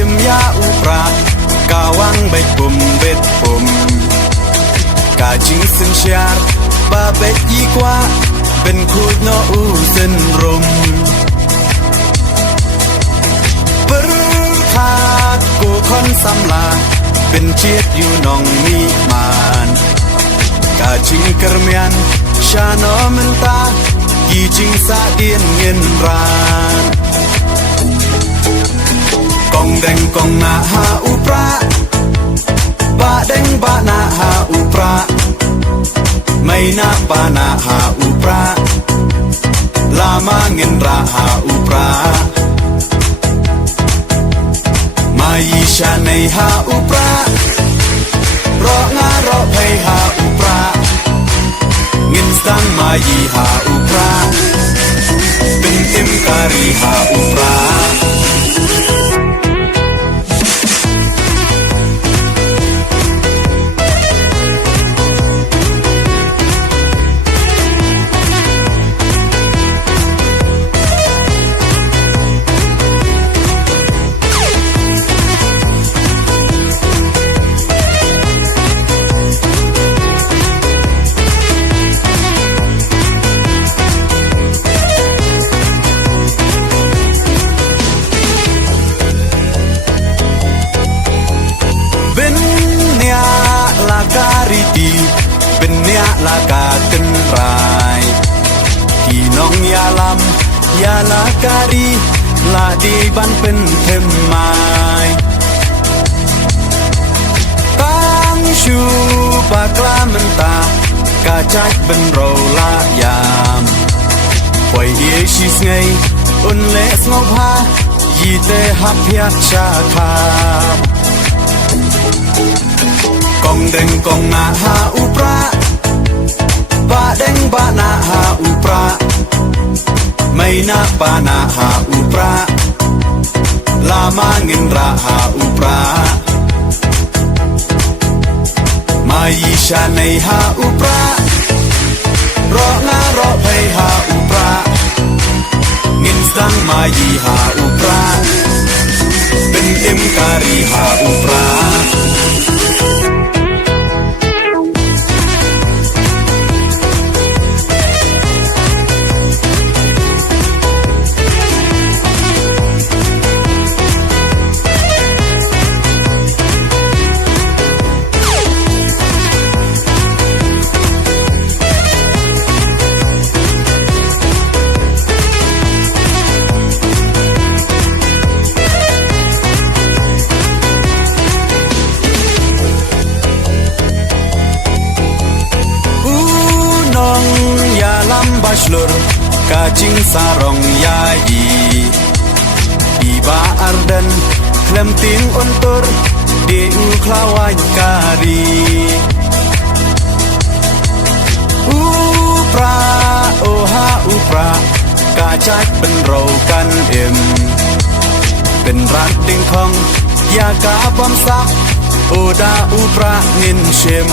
ชิมยาอุปรากาวังใบปุ่มเบ็ดปุ่มกาจิงสินเชียร์บาเบ็ดยีกว่าเป็นคูดโนอูเส้นรมปรึคาดกูคนสำลาเป็นเชียดอยู่นองมีมานกาจิงกระเมียนชาโนมันตากีจิงสาเดียนเงินรานกองแดงกองนาหาอุปราบาแดงบานาหาอุปราไม่นาปานาหาอุปราลามาเงินราหาอุปรามายีชาในหาอุปรารองารอให้หาอุปราเงินสังมายีหาอุปราเป็นเต็มการีหาอุปราเป็นเนียลากาตึนรายที่น้องยาลำยาลาการีลาดีบันเป็นเทมไม้ตั้งชูปากลามันตากาจักเป็นเราลายามปล่อยเอชิสไงอุ่นเละสงบหายีเตหับเพียชาคากองแดงกองนาหาอุปราบาแดงบานาหาอุปราไม่นาปานาหาอุปราลามาเงินราหาอุปรามายีชาในหาอุปรารองารอให้หาอุปราเงินสังมายีหาอุปราเป็นเต็มการีหาอุปราบาชลรกาจิงสารองยายีอีบาอาร์เดนเคลมติงอุนตุรเดอูคลาวายการีอุปราโอฮาอุปรากาจักเป็นเรากันเอ็มเป็นรักติงคองยากาบอมซักโอดาอุปราเงินเชม